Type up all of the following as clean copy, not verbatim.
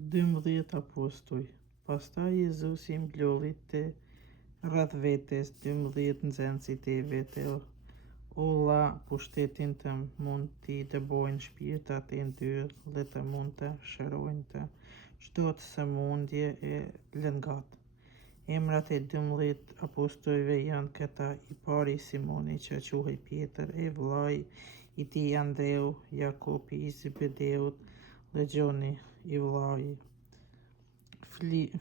12 apostuj. Pastaj Jezusi mblodhi te rreth vetes 12 nxënësit e vet e u dha pushtetin të mund t'i dëbojnë shpirtat e ndyrë dhe të mund të shërojnë të çdo të sëmundje e lëngat. Emrat e 12 apostujve janë këta: i pari Simoni që quhej Pjetër, e vllai i tij Andreu, Jakobi i Zebedeut dhe Gjoni i vllai,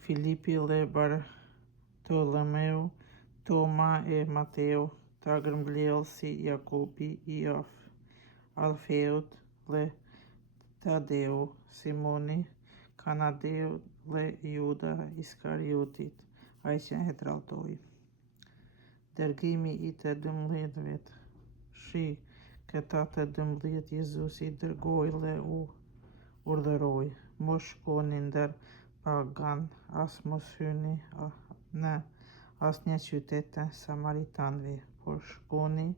Filipi dhe Bartolomeu, Toma e Mateu, tagërmbledhësi Jakobi i Alfeut dhe Tadeu, Simoni Kananeu dhe Juda Iskariotit, ai që e tradhtoi. Dërgimi i të 12-vet. Këta të 12 Jezusi dërgoi dhe u urdhëroi: mos shkoni ndër pagan, as mos hyni në asnjë qytet të samaritanëve, por shkoni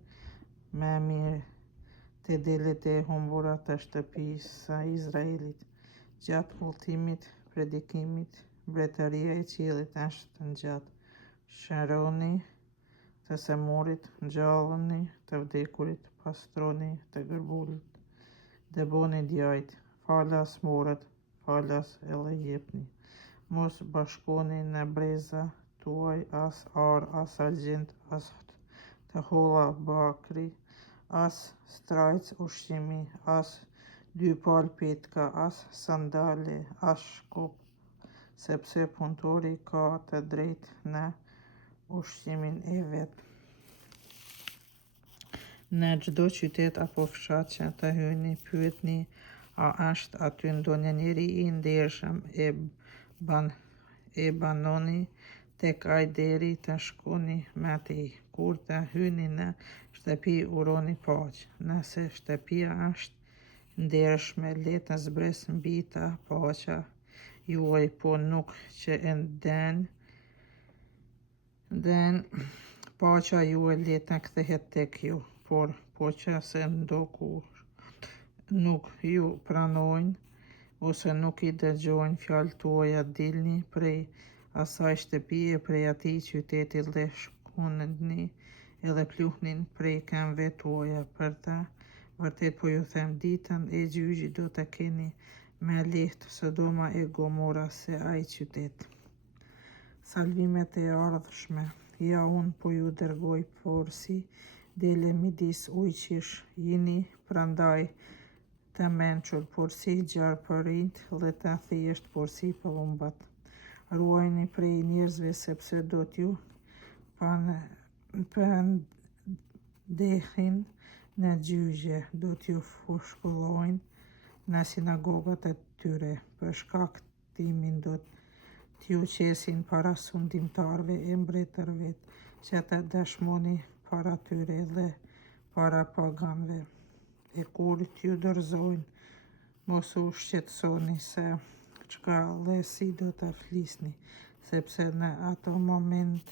më mirë te delet e humbura të shtëpisë së Izraelit. Gjatë udhëtimit, predikimit, mbretëria e qiellit është ngjatë. Shëroni të sëmurët, ngjallni të vdekurit, pastroni të gërbulët, dëboni djajt, falas morët, falas edhe jepni. Mos bashkoni në breza tuaj as ar, as argjend, as të holla bakri, as strajc ushqimi, as dy palë petka, as sandale, as shkop, sepse punëtori ka të drejtë në ushqimin e vet. Në çdo qytet apo fshat që të hyni, pyetni a është aty ndonjë njeri i ndershëm, e banoni tek ai deri të shkoni me tij. Kur të hyni në shtëpi, uroni paqë. Nëse shtëpia është ndershme, le të zbresë mbi ta paqja juaj, po nuk që e nden paqja juaj le të kthehet tek ju, por po që se ndokush nuk ju pranojnë ose nuk i dëgjojnë fjalët tuaja, dilni prej asaj shtëpie, prej atij qyteti dhe shkoni edhe pluhni prej këmbëve tuaja. Për të vërtet po ju them, ditën e gjyqit do të keni më lehtë Sodoma e Gomora se ai qytet. Salvimet e ardhshme. Ja, unë po ju dërgoj porsi dele midis ujqish, jini prandaj të mençur, porsi gjarë për rinjt dhe të thjesht porsi për humbat. Ruajini prej njerëzve, sepse do t'ju pendehin në gjyqje, do t'ju fushkullojnë në sinagogat e tyre. Për shkak timin do t'ju qesin para sundimtarëve e mbretërve, që të dëshmoni para tyre dhe para paganëve. E kur t'ju dorëzojnë, mos u shqetësoni se çka dhe si do të flisni, sepse në ato moment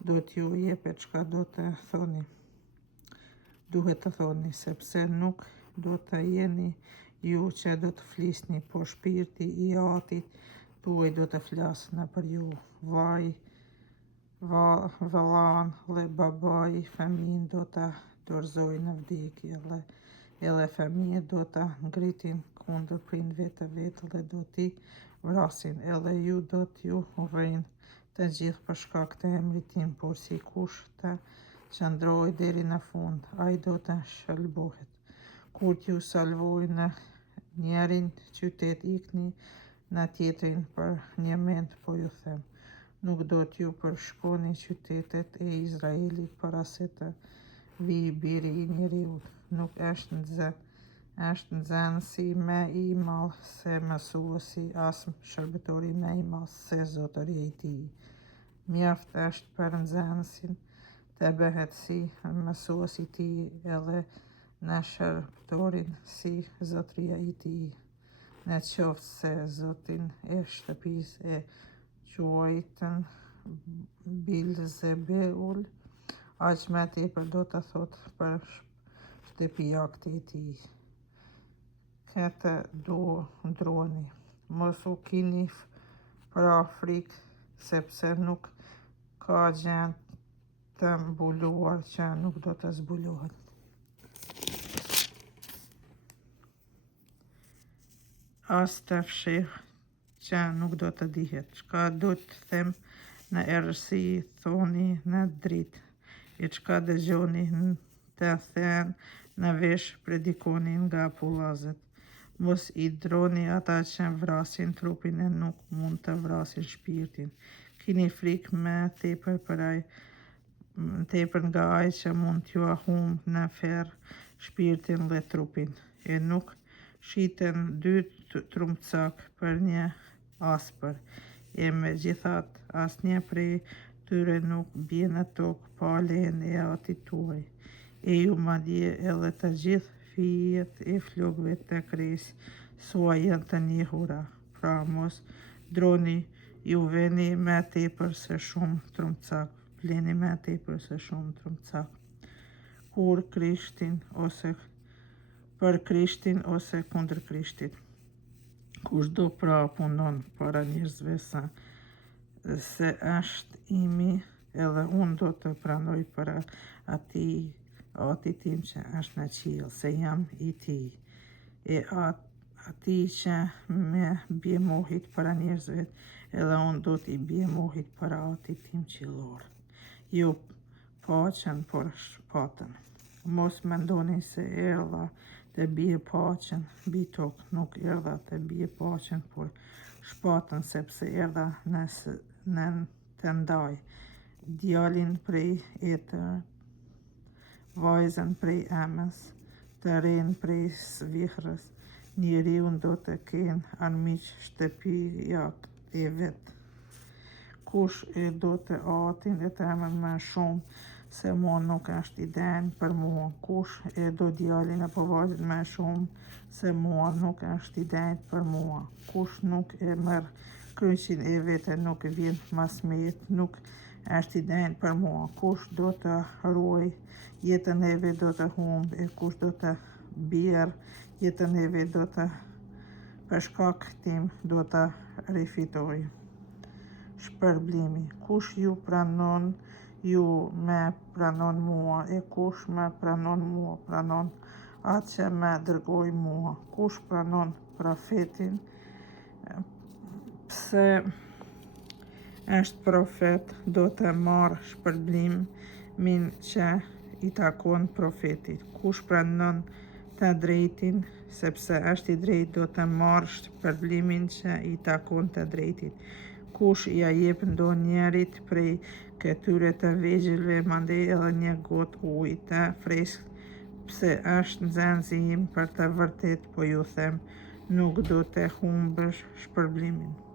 do t'ju jepet çka duhet të thoni, sepse nuk do të jeni ju që do të flisni, por shpirti i Atit tuaj do të flasë nëpër ju. Vëllain dhe babai fëmijën do ta dorëzojnë në vdekje, edhe fëmijët do ta ngritin kundër prindve të vet dhe do t'i vrasin, edhe ju do t'ju urrejnë të gjithë për shkak të emrit tim, por sikush të qëndrojë deri në fund, ai do të shëlbohet. Kur t'ju salvojnë në njërin qytet, ikni në tjetrin për një mend, po ju them, nuk do t'ju përshkoni qytetet e Izraelit para se të vijë Biri i Njeriut. Nuk është nxënësi më i madh se mësuesi, as shërbëtori më i madh se zotëria i tij. Mjaft është për nxënësin të bëhet si mësuesi i tij, edhe në shërbëtorin si zotëria i tij. Në qoftë se zotin e shtëpisë e quajtën Bilzebul, aq më tepër do të thotë për shtëpiaktë e tij. Këtë ndruani. mos u kini pra frikë, sepse nuk ka gjë të mbuluar që nuk do të zbulohet. As të fshih që nuk do të dihet. Çka do të them në errësi, thoni në dritë. E çka dëgjoni të thënë në vesh, predikoni nga pullazet. Mos i droni ata që vrasin trupin e nuk mund të vrasin shpirtin. Kini frikë me tepër nga ai që mund t'ju humb në ferr shpirtin dhe trupin. E nuk shiten 2 trumcak për një aspër. E megjithatë, asnjë prej tyre nuk bie në tokë pa lejen e Atit tuaj. E ju madje edhe të gjithë fijet e flokëve të kresë sua janë të njohura. Pra mos droni, ju veni me tepër se shumë trumcak, bleni me tepër se shumë trumcak. Kur Krishtin ose për Krishtin ose kundër Krishtit. Kushdo pra punon para njerëzve se është imi, edhe unë do të pranoj para Ati tim që është në qiell, se jam i tij. E ati që me bie mohit para njerëzve, edhe unë do t'i bie mohit para Atit tim qiellor. Jo paqen, por shpatën. Mos mendoni se erdha të bie paqen mbi tokë, nuk erdha të bie paqen, por shpatën, sepse erdha në të ndaj djalin prej Etër, vajzën prej Emës, të rinë prej Svihrës. Njeriun do të kenë armiq shtëpiak e vet. Kush e do të Atin e të Emën më shumë se mua, nuk është i denjë për mua. Kush e do djalin apo vajzën më shumë se mua, nuk është i denjë për mua. Kush nuk e merr kryqin e vet, nuk vjen mas meje, nuk është i denjë për mua. Kush do të ruaj jetën e vet do të humb, e kush do të bjerr jetën e vet do të për shkak tim do të rifitoj. Shpërblimi. Kush ju pranon, ju me pranon mua, e kush me pranon mua, pranon atë që me dërgoi mua. Kush pranon profetin, pse është profet, do të marrë shpërblimin që i takon profetit. Kush pranon të drejtin, sepse është i drejtë, do të marrë shpërblimin që i takon të drejtit. Kush ja jep ndonjërit prej këtyre të vegjëlve, mandej edhe një gotë ujë të freskët, pse është nxënësi im për të vërtetë, po ju them, nuk do të humbësh shpërblimin.